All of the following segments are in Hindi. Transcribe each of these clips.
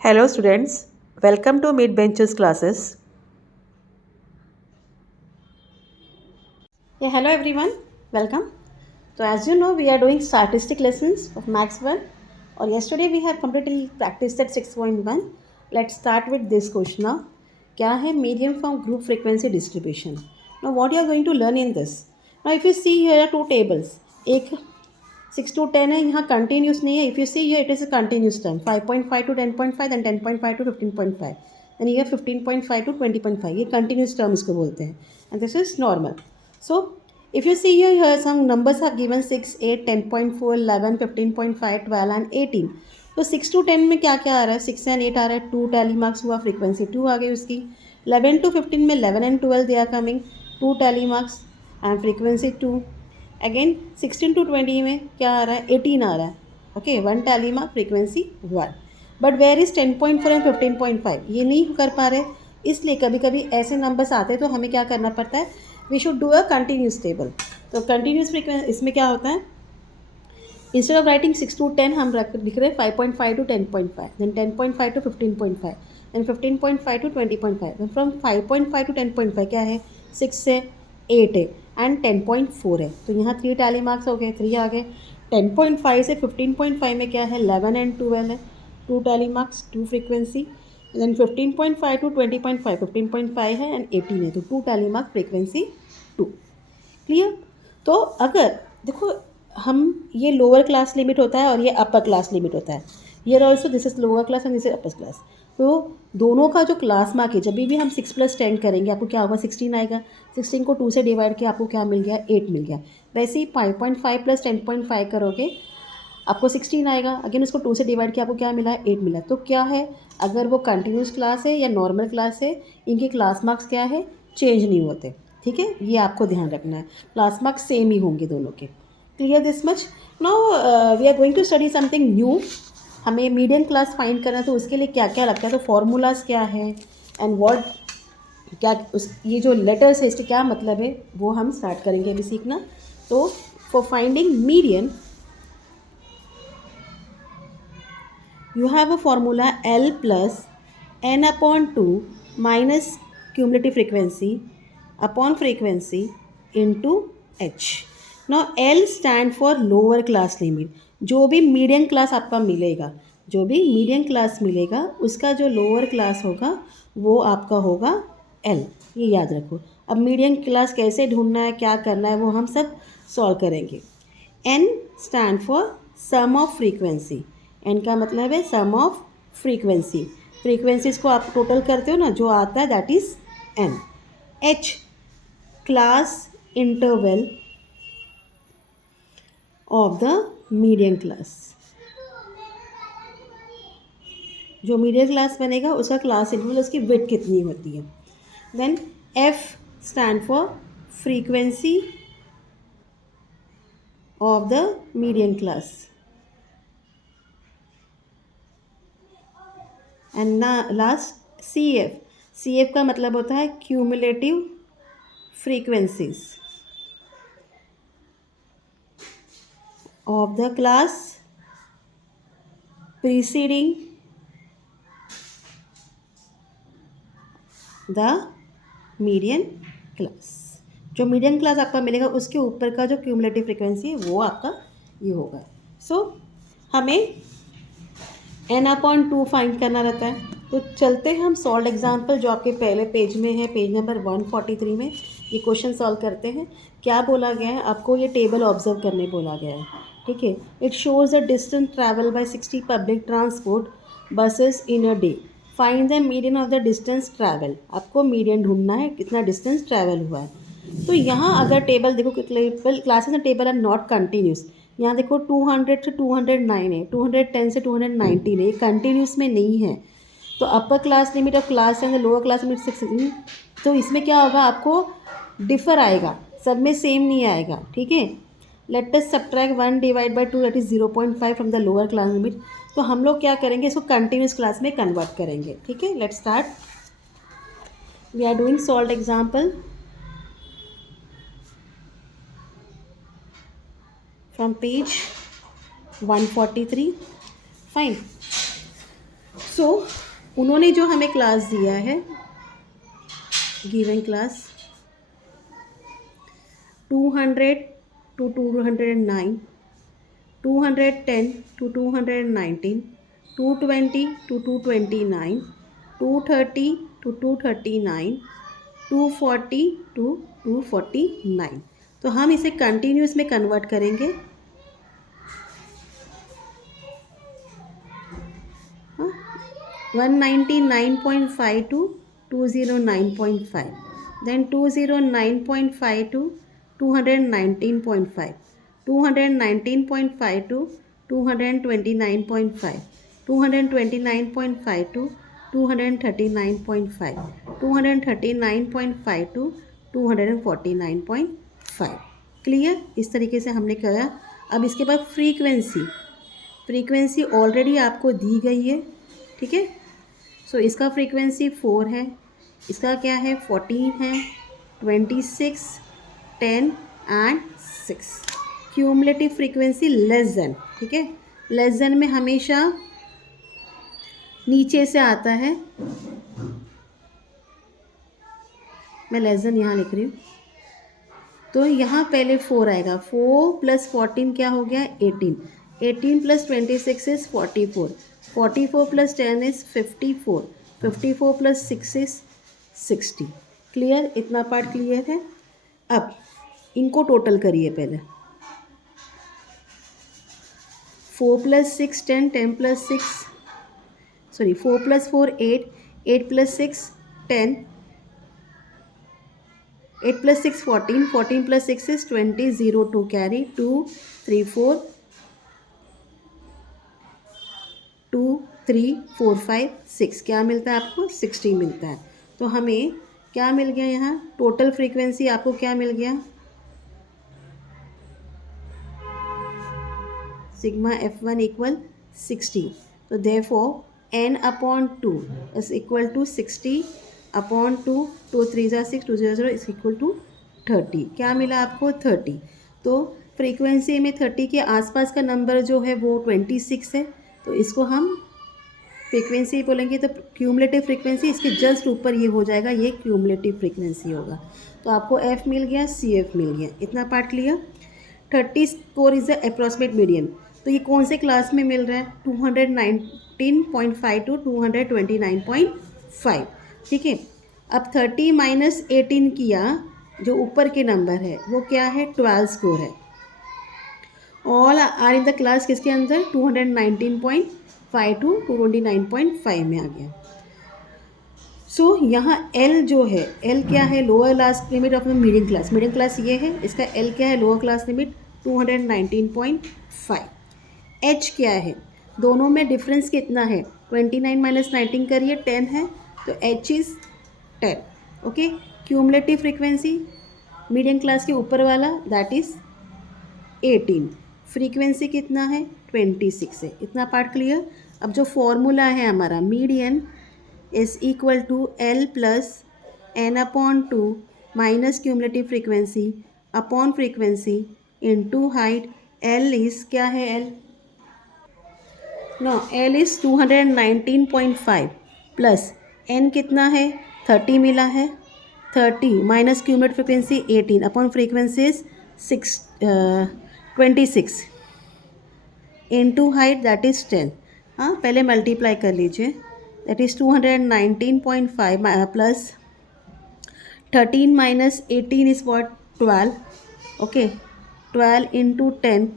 Hello students, welcome to Mid Benches classes. Hello everyone, welcome. So as you know, we are doing statistic lessons of Max 1. Or yesterday we have completely practiced at 6.1. Let's start with this question now. क्या है median from group frequency distribution? Now what you are going to learn in this? Now if you see here are two tables. एक 6 to 10 है, यहाँ continuous नहीं है. If you see here it is a continuous term. 5.5 to 10.5 then 10.5 to 15.5. Then here 15.5 to 20.5. ये continuous term इसको बोलते हैं. And this is normal. So if you see here some numbers are given 6, 8, 10.4, 11, 15.5, 12 and 18. तो 6 to 10 में क्या क्या आ रहा है? 6 and 8 आ रहा है. 2 टैली मार्क्स हुआ, फ्रीक्वेंसी 2 आ गई उसकी. 11 to 15 में 11 and 12 they are coming, 2 tally marks and frequency 2. Again 16 to 20 में क्या आ रहा है? 18 आ रहा है. Okay, 1 tally mark, frequency 1. But where is 10.4 and 15.5? ये नहीं कर पा रहे, इसलिए कभी कभी ऐसे नंबर्स आते हैं तो हमें क्या करना पड़ता है, we should do a continuous table. तो कंटिन्यूस फ्रीक्वेंसी इसमें क्या होता है, इंस्टेड ऑफ राइटिंग 6 to 10 हम लिख रहे हैं 5.5 to 10.5, then 10.5 to 15.5, then 15.5 to 20.5. Then from 5.5 to 10.5 क्या है? 6 है, 8 है एंड 10.4 है. तो यहाँ 3 टैली मार्क्स हो गए, 3 आ गए. 10.5 से 15.5 में क्या है? 11 एंड 12 है, 2 tally marks, 2 frequency. Then 15.5 to 20.5, 15.5 है एंड 18 है, तो 2 टैली मार्क, फ्रीक्वेंसी 2. क्लियर? तो अगर देखो, हम ये लोअर क्लास लिमिट होता है और ये अपर क्लास लिमिट होता है. Here also this is lower class and this is upper class. तो दोनों का जो क्लास मार्क है, जब भी हम 6 + 10 करेंगे आपको क्या होगा? 16 आएगा. 16 को 2 से डिवाइड किया, आपको क्या मिल गया? 8 मिल गया. वैसे ही 5.5 + 10.5 करोगे, आपको 16 आएगा. अगेन उसको 2 से डिवाइड किया, आपको क्या मिला? 8 मिला. तो क्या है, अगर वो कंटिन्यूस क्लास है या नॉर्मल क्लास है, इनके क्लास मार्क्स क्या है? चेंज नहीं होते. ठीक है, ये आपको ध्यान रखना है. क्लास मार्क्स सेम ही होंगे दोनों के. Clear this much? Now we are going to study something new. हमें मीडियम क्लास फाइंड करना है, तो उसके लिए क्या क्या लगता है, तो फॉर्मूलाज क्या है एंड व्हाट, क्या उस ये जो लेटर्स है इसके क्या मतलब है, वो हम स्टार्ट करेंगे अभी सीखना. तो for finding median you have a formula L plus n upon 2 minus cumulative frequency upon frequency into h. Now L stand for lower class limit. जो भी मीडियम क्लास आपका मिलेगा, जो भी मीडियम क्लास मिलेगा उसका जो लोअर क्लास होगा वो आपका होगा L. ये याद रखो. अब मीडियम क्लास कैसे ढूंढना है, क्या करना है, वो हम सब सॉल्व करेंगे. N stand for sum of frequency. N का मतलब है सम ऑफ फ्रीक्वेंसी. फ्रीक्वेंसीज को आप टोटल करते हो ना, जो आता है that is n. H class interval of the medium class. जो मीडियम क्लास बनेगा उसका क्लास इंटरवल, उसकी विड्थ कितनी होती है. Then f stand for frequency of the medium class. And ना last c f. C f का मतलब होता है cumulative frequencies of the class preceding the median class. जो मीडियम क्लास आपका मिलेगा उसके ऊपर का जो क्यूमुलेटिव फ्रीक्वेंसी है वो आपका ये होगा. सो हमें n/2 फाइंड करना रहता है. तो चलते हैं हम सॉल्व एग्जाम्पल जो आपके पहले पेज में है, पेज नंबर 143 में. ये क्वेश्चन सॉल्व करते हैं. क्या बोला गया है, आपको ये टेबल ऑब्जर्व करने बोला गया है. ठीक है. It shows the distance travel by 60 public transport buses in a day. Find the median of the distance travel. आपको मीडियन ढूंढना है, कितना डिस्टेंस ट्रैवल हुआ है. तो यहाँ अगर टेबल देखो, classes and table are not continuous. यहाँ देखो 200 से 209 है, 210 से 219 है, ये कंटिन्यूस में नहीं है. तो upper class limit of class and lower class limit 16. तो इसमें क्या होगा, आपको डिफर आएगा, सब में सेम नहीं आएगा. ठीक है. Let us subtract 1 divide by 2 that is 0.5 from the lower class limit. तो हम लोग क्या करेंगे, इसको कंटिन्यूस क्लास में कन्वर्ट करेंगे. ठीक है. Let start. We are doing solve example from page 143. Fine. So उन्होंने जो हमें क्लास दिया है, given class 200 to 209, 210 to 219, 220 to 229, 230 to 239, 240 to 249. तो हम इसे कंटिन्यूस में कन्वर्ट करेंगे. हाँ, 199.5 to 209.5, then 209.5 to 219.5, 219.5 to 229.5, 229.5 to 239.5, 239.5 to 249.5. Clear? इस तरीके से हमने किया. अब इसके बाद फ्रीक्वेंसी ऑलरेडी आपको दी गई है, ठीक है. सो इसका फ्रीक्वेंसी 4 है, इसका क्या है 14 है, 26, 10 and 6. Cumulative frequency less than, ठीक है. लेस देन में हमेशा नीचे से आता है. मैं लेस देन यहाँ लिख रही हूँ, तो यहाँ पहले 4 आएगा. 4 + 14 क्या हो गया 18. 18 + 26 इज़ 44. 44 + 10 इज़ 54. 54 + 6 इज़ 60. क्लियर? इतना पार्ट क्लियर है. अब इनको टोटल करिए पहले. 4 + 6 10, 10 + 6 सॉरी 4 + 4 8, 8 + 6 10, 8 + 6 14, 14 + 6 is 20, 0 to carry, 2 3 4 2 3 4 5 6. क्या मिलता है आपको 60 मिलता है. तो हमें क्या मिल गया यहाँ टोटल फ्रीक्वेंसी आपको क्या मिल गया सिग्मा F1 = 60. तो therefore n/2 is equal to 60/2. 2 3 6, 2 0 0 is equal to 30. क्या मिला आपको 30. तो फ्रीक्वेंसी में 30 के आसपास का नंबर जो है वो 26 है. तो इसको हम फ्रीक्वेंसी बोलेंगे तो क्यूमुलेटिव फ्रीक्वेंसी इसके जस्ट ऊपर ये हो जाएगा, ये क्यूमुलेटिव फ्रीक्वेंसी होगा. तो आपको F मिल गया, CF मिल गया. इतना part clear. 30 score is the approximate median. तो ये कौन से क्लास में मिल रहा है 219.5 to 229.5. ठीक है. अब 30 - 18 किया, जो ऊपर के नंबर है वो क्या है 12 स्कोर है. All are in the class किसके अंदर 219.5 to 229.5 में आ गया. सो यहाँ L जो है L क्या है lower last limit of the medium class. Medium class ये है, इसका L क्या है लोअर क्लास लिमिट 219.5. H क्या है, दोनों में डिफरेंस कितना है 29 - 19 करिए 10 है, तो H is 10. Okay. Cumulative frequency medium class के ऊपर वाला दैट इज़ 18. फ्रीक्वेंसी कितना है 26 है. इतना पार्ट क्लियर. अब जो फॉर्मूला है हमारा median is equal to L + n/2 minus cumulative frequency upon frequency into height. L is क्या है L no L is 219.5 plus N कितना है 30 मिला है. 30 minus cumulative frequency 18 upon frequency is 26 into height that is 10. हाँ, पहले मल्टीप्लाई कर लीजिए. That is 219.5 plus 13 minus 18 is what 12. Okay. 12 into 10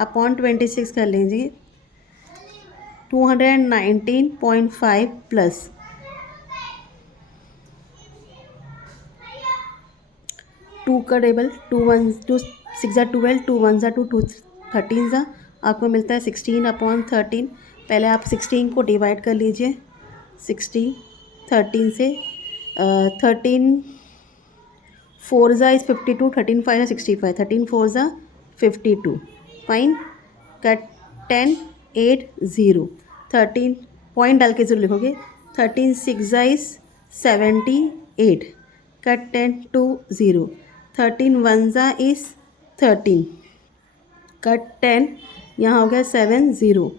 upon 26 कर लीजिए. 219.5 प्लस 2 का टेबल 2 1 2 6 12, 2 1 2 2 13 आपको मिलता है 16/13. पहले आप 16 को डिवाइड कर लीजिए 60 13 से. 13 4 इज़ 52, 13 5 65, 13 4 52. फाइन. कट 10 8 0. 13 पॉइंट डाल के 0 लिखोगे. 13 6 इज़ 78. कट 10 2 0. 13 1 इज़ 13. कट 10 यहाँ हो गया 7 0.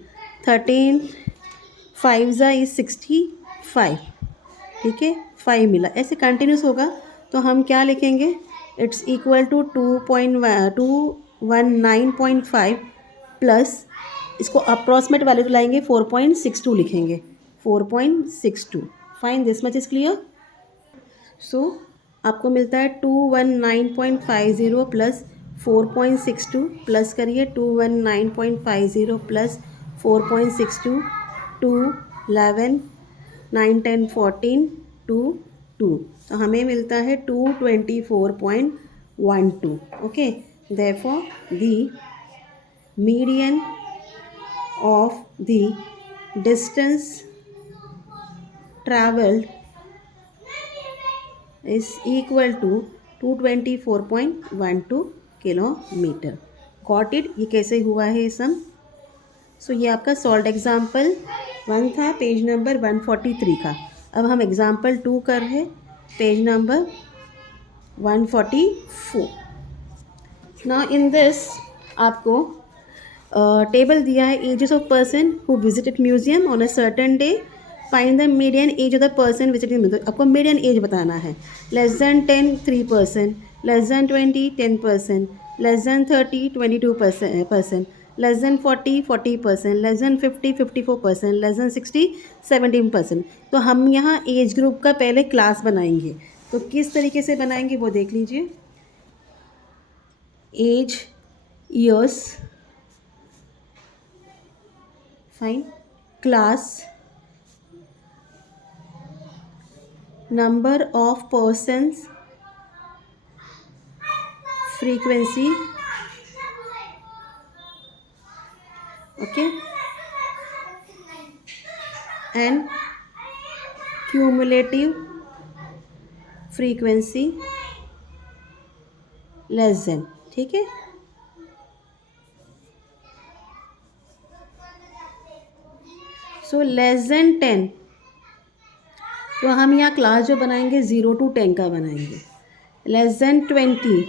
13 5 ज़ा इज़ 65, ठीक है, 5 मिला, ऐसे कंटिन्यूस होगा तो हम क्या लिखेंगे, इट्स इक्वल टू 219.5 प्लस इसको अप्रॉक्सीमेट वैल्यू लाएंगे 4.62 लिखेंगे, 4.62. Fine, this much is clear. So आपको मिलता है 219.50 प्लस 4.62 प्लस करिए 219.50 प्लस 4.62 2 11 9 10 14 2 2, तो हमें मिलता है 224.12. Okay, therefore the median of the distance travelled is equal to 224.12 kilometre. Got it, ये कैसे हुआ है ये सम. सो ये आपका सॉल्व एग्जाम्पल 1 था, पेज नंबर 143 का. अब हम एग्जाम्पल 2 कर रहे हैं, page number 144. Now in this आपको टेबल दिया है, ages of person who visited museum on a certain day. Find the median age of the person visiting museum. आपको मीडियन एज बताना है. Less than 10 3%, less than 20 10%, less than 30 22%, less than 40 40%, less than 50 54%, less than 60 17%. तो हम यहाँ एज ग्रुप का पहले क्लास बनाएंगे, तो किस तरीके से बनाएंगे वो देख लीजिए. Age years, fine, class, number of persons, frequency, okay, and cumulative frequency less than, ठीक है. सो लेस देन 10, तो हम यहाँ क्लास जो बनाएंगे 0 to 10 का बनाएंगे. Less than 20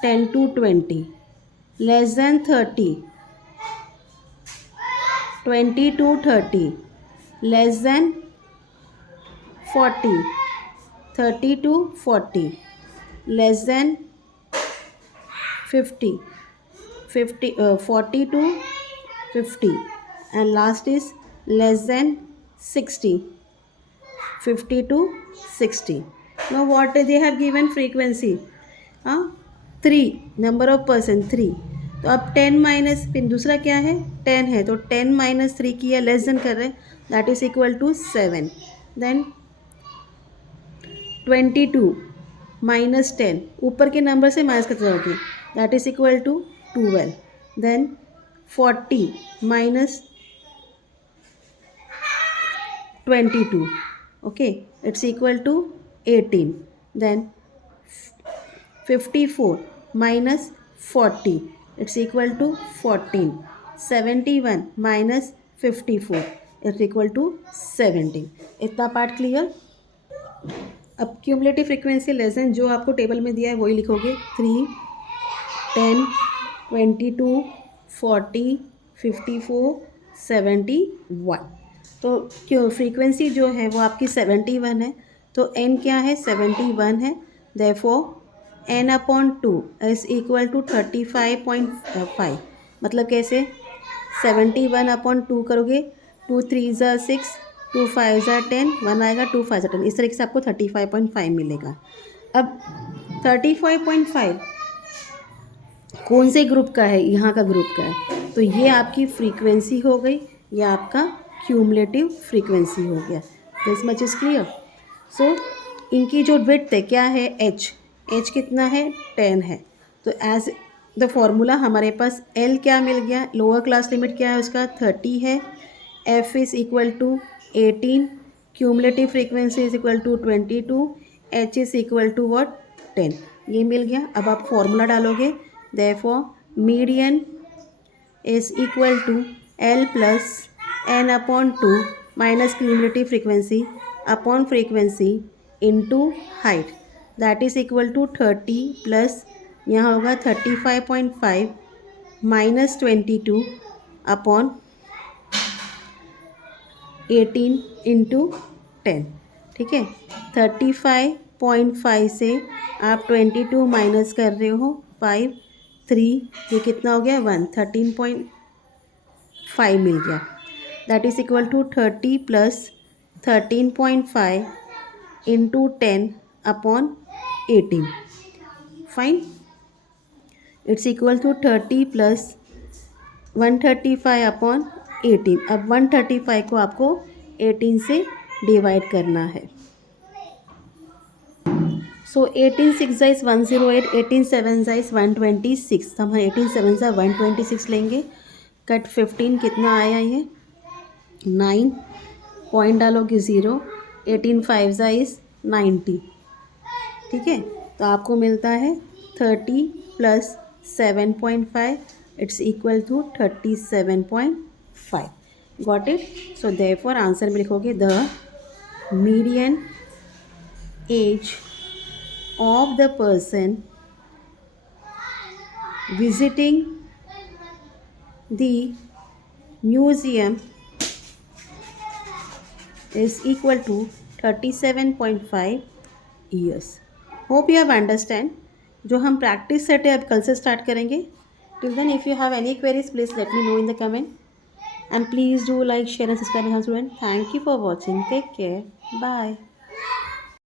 10 to 20, less than 30 20 to 30, less than 40 30 to 40, less than 50 40 to 50, and last is less than 60 50 to 60. Now what they have given frequency, 3, number of person 3. तो अब 10 माइनस, फिर दूसरा क्या है 10 है, तो 10 माइनस 3 किया, लेस देन कर रहे हैं, that is equal to 7. Then 22 minus 10, ऊपर के नंबर से माइनस करते जाओगे, that is equal to 12. Then 40 minus 22, okay, it's equal to 18. Then 54 minus 40, it's equal to 14. 71 minus 54, it's equal to 17. इतना पार्ट क्लियर. अब क्यूमुलेटिव फ्रीक्वेंसी लेस देन जो आपको टेबल में दिया है वही लिखोगे. 3 10 22 40 54 71. तो क्यों फ्रीक्वेंसी जो है वो आपकी 71 है, तो n क्या है 71 है. Therefore n upon 2 is equal to 35.5. मतलब कैसे 71 अपॉन 2 करोगे, 2 3 ज़ा 6 2 5 ज़ा 10, 1 आएगा, 2 5 ज़ा 10, इस तरीके से आपको 35.5 मिलेगा. अब 35.5 कौन से ग्रुप का है, यहाँ का ग्रुप का है, तो ये आपकी फ्रीक्वेंसी हो गई, ये आपका क्यूमुलेटिव फ्रीक्वेंसी हो गया. This much is clear. So इनकी जो विड्थ है क्या है, एच कितना है 10 है. तो एज द फॉर्मूला हमारे पास एल क्या मिल गया, लोअर क्लास लिमिट क्या है उसका 30 है, F is equal to 18, cumulative frequency is equal to 22, H is equal to what 10. ये मिल गया. अब आप फॉर्मूला डालोगे, therefore median is equal to L plus n upon 2 minus cumulative frequency upon frequency into height, that is equal to 30 plus यहाँ होगा 35.5 माइनस 22 अपॉन 18 इंटू 10, ठीक है। 35.5 से आप 22 माइनस कर रहे हो 5, 3, ये कितना हो गया 1, 13.5 मिल गया। That is equal to 30 plus 13.5 into 10 upon 18, fine. It's equal to 30 plus 135 upon 18। अब 135 को आपको 18 से डिवाइड करना है। सो 18 6 जाइज 108, 18 7 जाइज 126, तो हम 18 7 जा 126 लेंगे। कट 15 कितना आया ये 9, पॉइंट डालोगे 0, 18 5 जाइज 90, ठीक है। तो आपको मिलता है 30 plus 7.5, it's equal to 37.5। Got it. So therefore answer में लिखोगे the median age of the person visiting the museum is equal to 37.5 years. Hope you have understand. जो हम प्रैक्टिस सेट है अब कल से स्टार्ट करेंगे। Till then if you have any queries please let me know in the comment and please do like share and subscribe my student. Thank you for watching, take care, bye.